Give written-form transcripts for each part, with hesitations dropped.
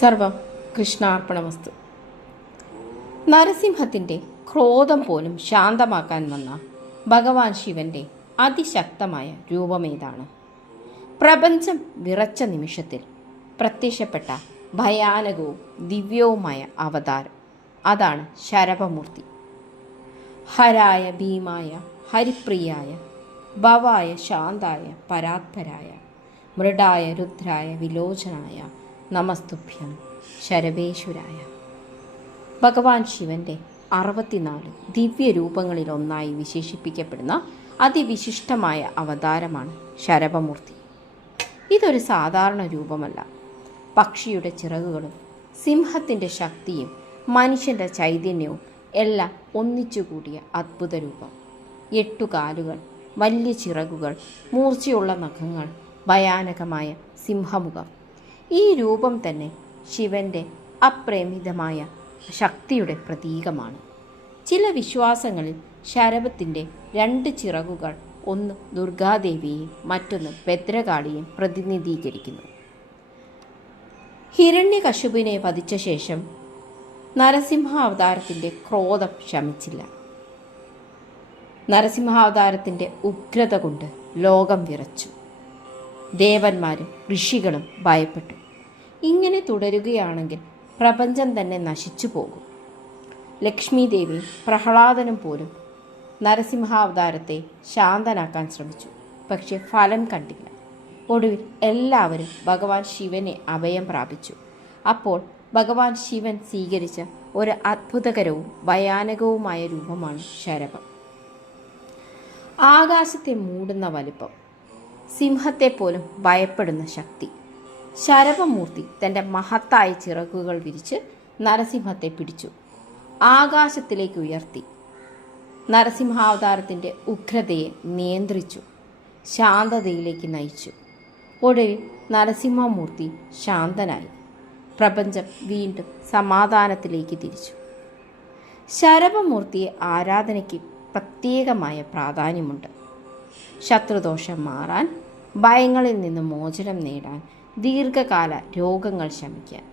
സർവം കൃഷ്ണാർപ്പണമസ്തു. നരസിംഹത്തിൻ്റെ ക്രോധം പോലും ശാന്തമാക്കാൻ വന്ന ഭഗവാൻ ശിവന്റെ അതിശക്തമായ രൂപമേതാണ്? പ്രപഞ്ചം വിറച്ച നിമിഷത്തിൽ പ്രത്യക്ഷപ്പെട്ട ഭയാനകവും ദിവ്യവുമായ അവതാരം, അതാണ് ശരഭമൂർത്തി. ഹരായ ഭീമായ ഹരിപ്രിയായ ഭവായ ശാന്തായ പരാത്പരായ മൃഡായ രുദ്രായ വിലോചനായ നമസ്തുഭ്യം ശരഭേശ്വരായ. ഭഗവാൻ ശിവന്റെ 64 ദിവ്യരൂപങ്ങളിലൊന്നായി വിശേഷിപ്പിക്കപ്പെടുന്ന അതിവിശിഷ്ടമായ അവതാരമാണ് ശരഭമൂർത്തി. ഇതൊരു സാധാരണ രൂപമല്ല. പക്ഷിയുടെ ചിറകുകളും സിംഹത്തിൻ്റെ ശക്തിയും മനുഷ്യൻ്റെ ചൈതന്യവും എല്ലാം ഒന്നിച്ചുകൂടിയ അദ്ഭുത രൂപം. 8 കാലുകൾ, വലിയ ചിറകുകൾ, മൂർച്ചയുള്ള നഖങ്ങൾ, ഭയാനകമായ സിംഹമുഖം. ഈ രൂപം തന്നെ ശിവന്റെ അപ്രേമിതമായ ശക്തിയുടെ പ്രതീകമാണ്. ചില വിശ്വാസങ്ങളിൽ ശരഭത്തിൻ്റെ 2 ചിറകുകൾ ഒന്ന് ദുർഗാദേവിയെയും മറ്റൊന്ന് ഭദ്രകാളിയെയും പ്രതിനിധീകരിക്കുന്നു. ഹിരണ്യകശിപുവിനെ വധിച്ച ശേഷം നരസിംഹാവതാരത്തിൻ്റെ ക്രോധം ശമിച്ചില്ല. നരസിംഹാവതാരത്തിൻ്റെ ഉഗ്രത കൊണ്ട് ലോകം വിറച്ചു. ദേവന്മാരും ഋഷികളും ഭയപ്പെട്ടു. ഇങ്ങനെ തുടരുകയാണെങ്കിൽ പ്രപഞ്ചം തന്നെ നശിച്ചു പോകും. ലക്ഷ്മി ദേവിയും പ്രഹ്ലാദനും പോലും നരസിംഹാവതാരത്തെ ശാന്തനാക്കാൻ ശ്രമിച്ചു. പക്ഷെ ഫലം കണ്ടില്ല. ഒടുവിൽ എല്ലാവരും ഭഗവാൻ ശിവനെ അഭയം പ്രാപിച്ചു. അപ്പോൾ ഭഗവാൻ ശിവൻ സ്വീകരിച്ച ഒരു അത്ഭുതകരവും ഭയാനകവുമായ രൂപമാണ് ശരഭം. ആകാശത്തെ മൂടുന്ന വലിപ്പം, സിംഹത്തെ പോലും ഭയപ്പെടുന്ന ശക്തി. ശരഭമൂർത്തി തൻ്റെ മഹത്തായ ചിറകുകൾ വിരിച്ച് നരസിംഹത്തെ പിടിച്ചു, ആകാശത്തിലേക്ക് ഉയർത്തി. നരസിംഹാവതാരത്തിൻ്റെ ഉഗ്രതയെ നിയന്ത്രിച്ചു, ശാന്തതയിലേക്ക് നയിച്ചു. ഒടുവിൽ നരസിംഹമൂർത്തി ശാന്തനായി. പ്രപഞ്ചം വീണ്ടും സമാധാനത്തിലേക്ക് തിരിച്ചു. ശരഭമൂർത്തിയെ ആരാധനയ്ക്ക് പ്രത്യേകമായ പ്രാധാന്യമുണ്ട്. ശത്രുദോഷം മാറാൻ, ഭയങ്ങളിൽ നിന്ന് മോചനം നേടാൻ, ദീർഘകാല രോഗങ്ങൾ ശമിക്കാൻ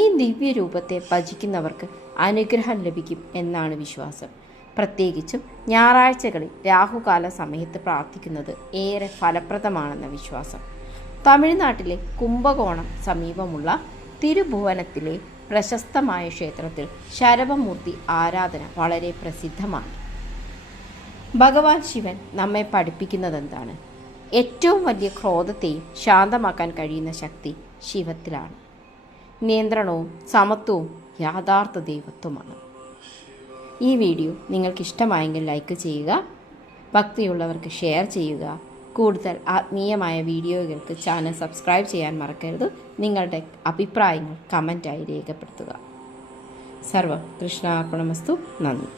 ഈ ദിവ്യരൂപത്തെ ഭജിക്കുന്നവർക്ക് അനുഗ്രഹം ലഭിക്കും എന്നാണ് വിശ്വാസം. പ്രത്യേകിച്ചും ഞായറാഴ്ചകളിൽ രാഹുകാല സമയത്ത് പ്രാർത്ഥിക്കുന്നത് ഏറെ ഫലപ്രദമാണെന്ന വിശ്വാസം. തമിഴ്നാട്ടിലെ കുംഭകോണം സമീപമുള്ള തിരുഭുവനത്തിലെ പ്രശസ്തമായ ക്ഷേത്രത്തിൽ ശരഭമൂർത്തി ആരാധന വളരെ പ്രസിദ്ധമാണ്. ഭഗവാൻ ശിവൻ നമ്മെ പഠിപ്പിക്കുന്നതെന്താണ്? ഏറ്റവും വലിയ ക്രോധത്തെയും ശാന്തമാക്കാൻ കഴിയുന്ന ശക്തി ശിവത്തിലാണ്. നിയന്ത്രണവും സമത്വവും യഥാർത്ഥ ദൈവത്വമാണ്. ഈ വീഡിയോ നിങ്ങൾക്കിഷ്ടമായെങ്കിൽ ലൈക്ക് ചെയ്യുക, ഭക്തിയുള്ളവർക്ക് ഷെയർ ചെയ്യുക. കൂടുതൽ ആത്മീയമായ വീഡിയോകൾക്ക് ചാനൽ സബ്സ്ക്രൈബ് ചെയ്യാൻ മറക്കരുത്. നിങ്ങളുടെ അഭിപ്രായങ്ങൾ കമൻറ്റായി രേഖപ്പെടുത്തുക. സർവം കൃഷ്ണാർപ്പണമസ്തു. നന്ദി.